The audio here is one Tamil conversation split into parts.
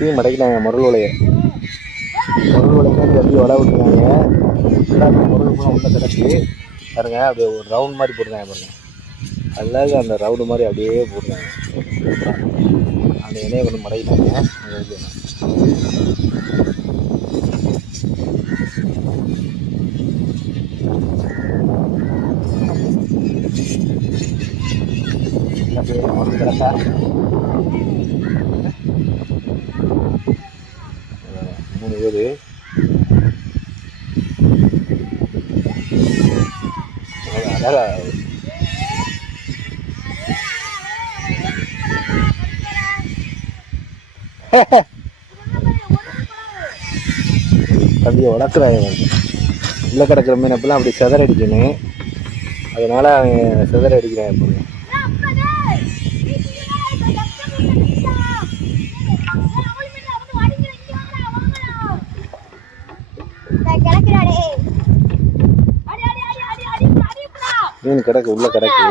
இப்பயும் மடைக்கிறாங்க முரல் வலையை. முரல் வலைக்கு அப்படியே வலை விட்டுருக்காங்க. முரல் பூரா உள்ள கிடக்கு பாருங்க. அப்படியே ஒரு ரவுண்ட் மாதிரி போட்டுருக்காங்க பாருங்க. அல்லாது அந்த ரவுண்டு மாதிரி அப்படியே போட்டுருக்காங்க. அந்த இலையை கொண்டு மடைக்கிறாங்க. கிடக்கா 3 பேர் தம்பியை வளர்க்குறாங்க. உள்ள கிடக்கிற மீன் அப்பெல்லாம் அப்படி செதற அடிக்கணும். அதனால அவங்க செதற அடிக்கிறாங்க. மீன் கிடக்கு உள்ள கிடக்கு.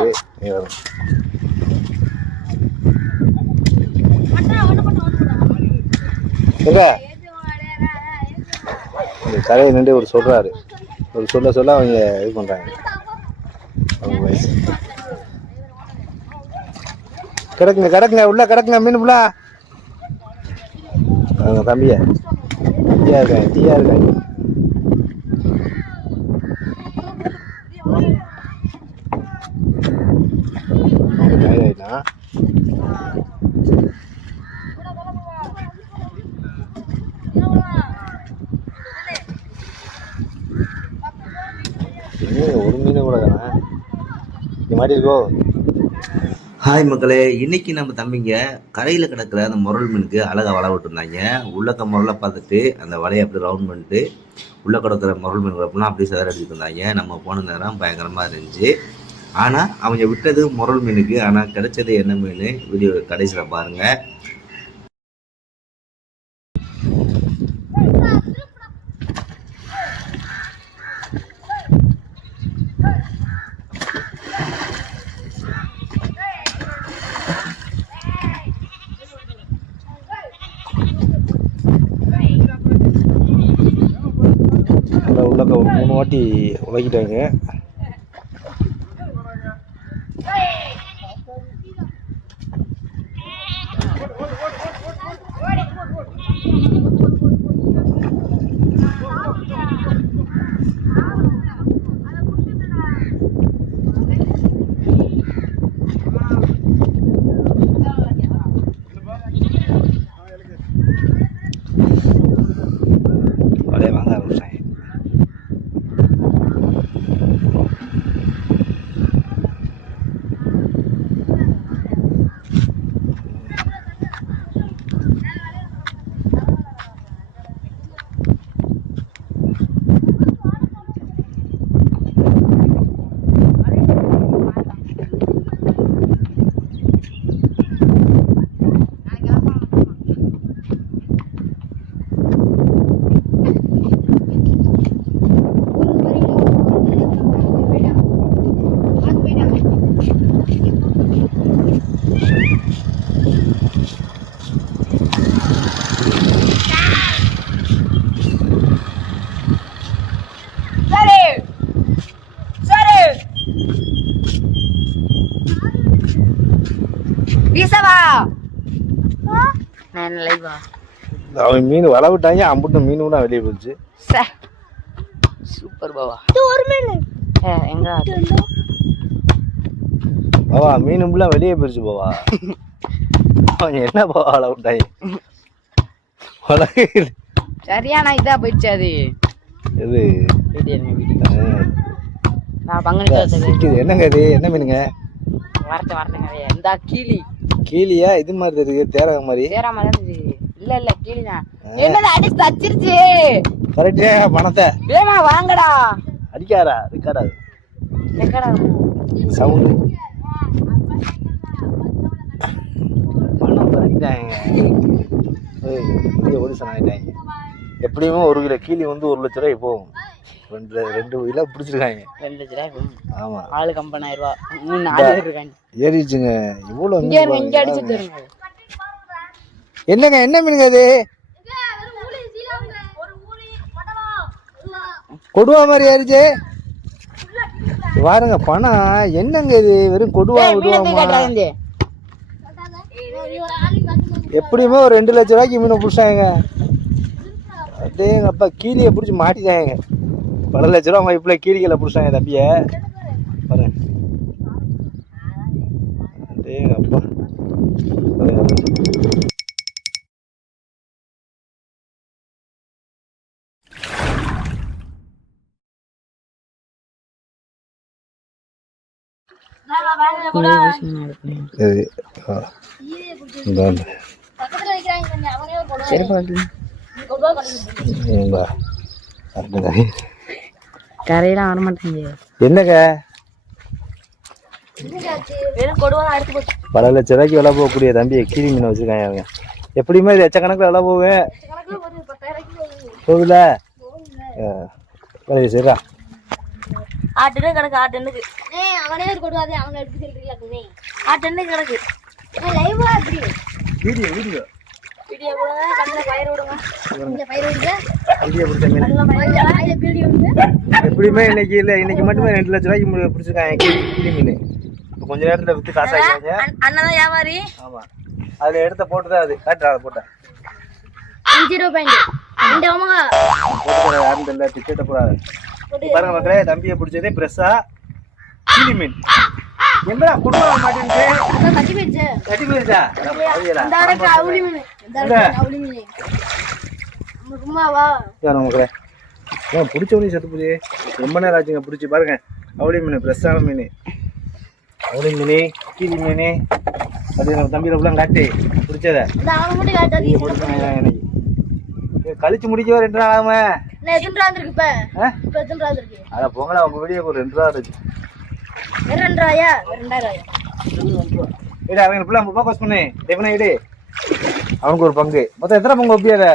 கரையை நின்று ஒரு சொல்றாரு. ஒரு சொல்ல அவங்க இது பண்றாங்க. கிடக்குங்க உள்ள கிடக்குங்க மீன் ஃபுல்லா. தம்பிய டீயா இருக்காங்க. ஒரு மீன் கூட இந்த மாதிரி இருக்கோ. ஹாய் மக்களே, இன்னைக்கு நம்ம தம்பிங்க கரையில் கிடக்கிற அந்த முரல் மீனுக்கு அழகாக வலை விட்டுருந்தாங்க. உள்ளக்க முரலை பார்த்துட்டு அந்த வலையை அப்படி ரவுண்ட் பண்ணிட்டு உள்ள கிடக்கிற முரல் மீன் அப்படின்னா அப்படியே சேர அடிச்சுட்டு இருந்தாங்க. நம்ம போன நேரம் பயங்கரமாக இருந்துச்சு. ஆனால் அவங்க விட்டது முரல் மீனுக்கு, ஆனால் கிடைச்சது என்ன மீன் வீடியோ கடைசியில் பாருங்கள். உள்ளக்க ஒரு 3 வாட்டி உலக்கிட்டாங்க. வலையை வாங்க ஆரம்பிச்சாங்க. அவன் மீன் வலை விட்டாங்க. அம்புட்டு மீன் கூட வெளியே போச்சு. சூப்பர் பாவா. பாவா மீன் ஃபுல்லாக வெளியே போயிடுச்சு பாவா. அவங்க என்ன பாவா வலை விட்டாங்க. சரியான இதா போயிடுச்சு. அது எது என்னங்க இது என்ன மீனுங்க? வரட்டுங்க. இந்த கீழியா? இது மாதிரி தெரியுது. தேரா மாதிரி இல்ல கீழிதான். என்னது அடிச்சு தச்சிருச்சு. கரெக்டா பணத்தை வேமா வாங்கடா. அடிக்காரா? ரெக்கார்டாது சவுண்டு. பணம் அடிட்டாங்க. ஒடிசன் ஆகிட்டாங்க. எப்படியுமே 1 கிலோ கீழி வந்து 1 லட்ச ரூபாய் போகும். 2 கிலோ பிடிச்சிருக்காங்க. 2 லட்ச ரூபாய். ஆமா, ஆளு 50,000 ரூபாய். 3-4 பேர் இருக்காங்க. ஏறிச்சுங்க. இவ்வளோ இங்க அடிச்சு தருங்க. என்னங்க என்ன மீனுங்க அது? கொடுவா மாதிரி ஆயிடுச்சு. பாருங்க பணம் என்னங்க இது? வெறும் கொடுவா விடுவாமா? எப்படியுமே ஒரு 2 லட்ச ரூபாய்க்கு மீனை பிடிச்சாங்க. அதே எங்கள் அப்பா கீழியை பிடிச்சி மாட்டிட்டாங்க. 1 லட்ச ரூபா மதிப்புல கீழிகளை பிடிச்சாங்க தம்பியை. பாருங்க அதே எங்கள் அப்பா. சரி கரையெல்லாம் வர மாட்டேங்க. என்னங்க 1 லட்ச ரூபாய்க்கு விலை போகக்கூடிய தம்பியை கீரி மீனை வச்சிருக்காங்க அவங்க. எப்படியுமே இது எச்சக்கணக்கில் விலை போவேன் போகுதுல. சரிடா ஆட்டுன்னு கிடக்கு. ஆட்டுன்னுக்கு அவனே கொடுவாதே. அவங்க எடுத்து சொல்றீங்க. ஆட்டுன்னு கிடக்கு. லைவா அப்படி வீடியோ வீடியோ வீடியோ கூட கண்ணுல பயிர் விடுங்க. இந்த பயிர் விடுங்க. வீடியோ பிடிச்ச மீன் வீடியோ விடுங்க. எப்படியுமே இன்னைக்கு இல்லை, இன்னைக்கு மட்டுமே 2 லட்ச ரூபாய்க்கு பிடிச்சிருக்காங்க கிளி மீன். இப்போ கொஞ்ச நேரத்தில் விற்று காசாங்க. அண்ணன் தான் வியாபாரி. ஆமாம் அதில் எடுத்த போட்டு தான் அது காட்டுறா. அதை போட்டேன் 5 ரூபாய். போட்டு யாரும் தெரியல டிக்கெட்டை போடாது. பாருங்க மக்களே, தம்பியை பிடிச்சதே ஃப்ரெஷ்ஷா கிளி மீன். என்னடா குடும்ப மாட்டேன்னு கட்டி போயிருச்சா? மக்களே ஏன் பிடிச்சவனையும் செத்து போச்சு. ரொம்ப நேரம் ஆச்சுங்க பிடிச்சி. பாருங்க அவளி மீன், ஃப்ரெஷ்ஷான மீன். அவளி மீன், கீரி மீன். அது நம்ம தம்பியில் உள்ள காட்டி பிடிச்சத இன்னைக்கு கழிச்சு முடிக்கவே 2 நாள் ஆகுமே. அதான் பொங்கலா உங்க வீடியோக்கு ஒரு 2 ரூபா இருக்கு. அவங்க பிள்ளை ஃபோக்கஸ் பண்ணு. டெஃபினா இடு அவனுக்கு ஒரு பங்கு. மொத்தம் எத்தனை பங்கு வைப்பியாத?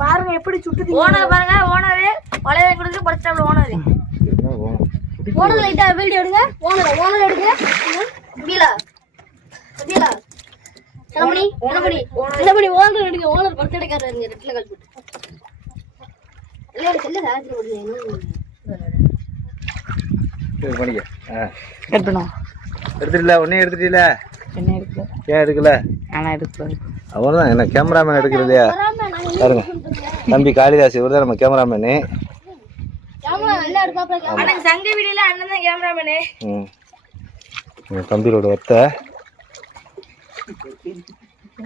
பாருங்க எப்படி சுட்டுது. ஓனர் பாருங்க. ஓனரு பழைய கொடுத்து படிச்சாப்ல. ஓனர் ஓனர் லைட்டா வீடியோ எடுங்க. ஓனர் எடுங்க. முடியல முடியல. கம்பெனி கம்பெனி கம்பெனி ஓனர் எடுங்க. ஓனர் பர்த் எடுக்காரங்க. ரெட்ல கால் போட்டு இல்ல செல்ல சார்ஜ் போடுங்க. சரி பண்ணிக்க. எடுத்துனோம். எடுத்துட்டீல? ஒண்ணே எடுத்துட்டீல? என்ன எடுக்கல? ஏன் எடுக்கல? ஆனா எடுக்கல. அவர்தான் என்ன கேமராமேன் எடுக்கிறதையா? பாருங்க தம்பி காளிதாஸ், இவர் தான் நம்ம கேமராமேனு. சங்க வீடியோல அண்ணன் தான் கேமராமேனு. தம்பியோட ஒத்த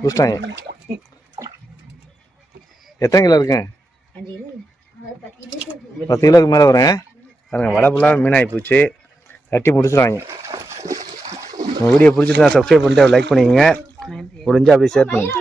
புடிச்சிட்டாங்க. எத்தனை கிலோ இருக்கு? 10 கிலோக்கு மேலே வரேன். பாருங்க வலை ஃபுல்லாக மீனாகி போச்சு. தட்டி முடிச்சிடுவாங்க. உங்கள் வீடியோ பிடிச்சிட்டு தான் சப்ஸ்கிரைப் பண்ணிட்டு லைக் பண்ணிக்கோங்க. முடிஞ்சால் அப்படியே ஷேர் பண்ணுங்க.